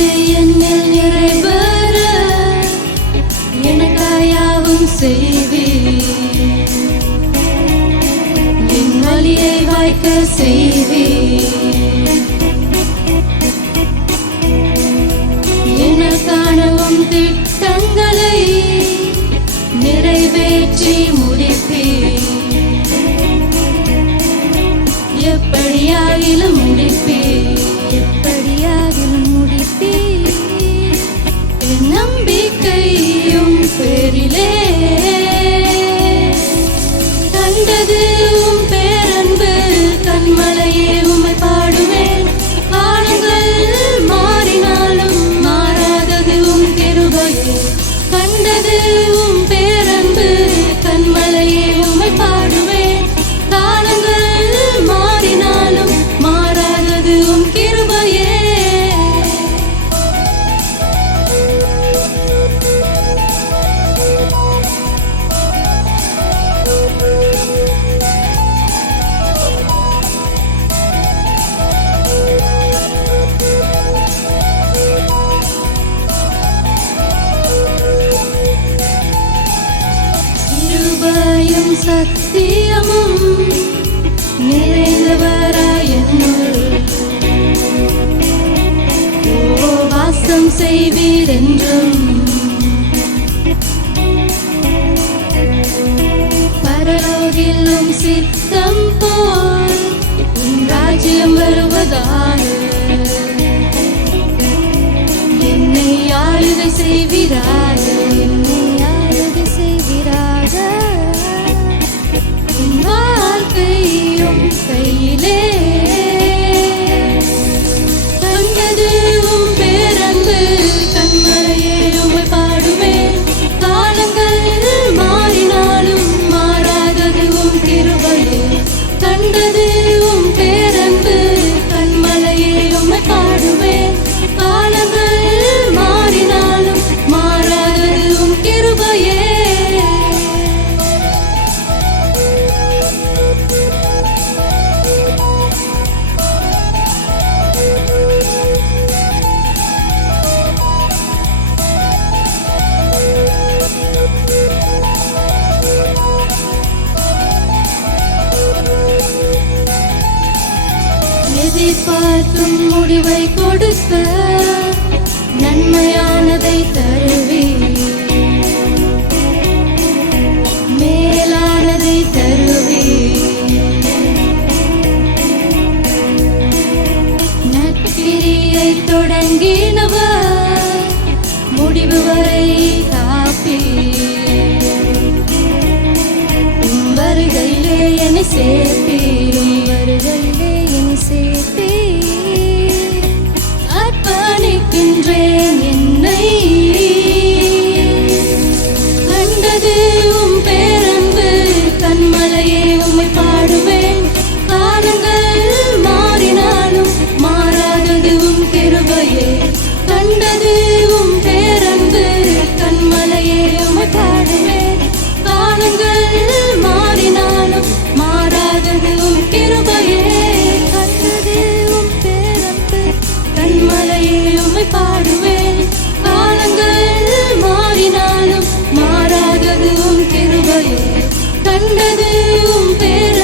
வார்த்தை என்னில் நிறைவேற எனக்காயாவும் செய்வீர் என் வழியை வாய்க்க செய்வீர் எனக்கானவும் திட்டங்களை நிறைவேற்றி முடிப்பீர் எப்படியாயிலும் முடிப்பீர் நம்பிக்கையும் பெரிலே சத்தியமும் நிறைந்தவராய் வாசம் செய்வீர் என்றும் பரலோகிலும் சித்தம் போல் உன் ராஜ்யம் வருவதாக என்னை ஆளுகை செய்கிறார் سيلان பார்த்தும் முடிவை கொடுத்த நன்மையானதை தர கண்டது உம் பேர்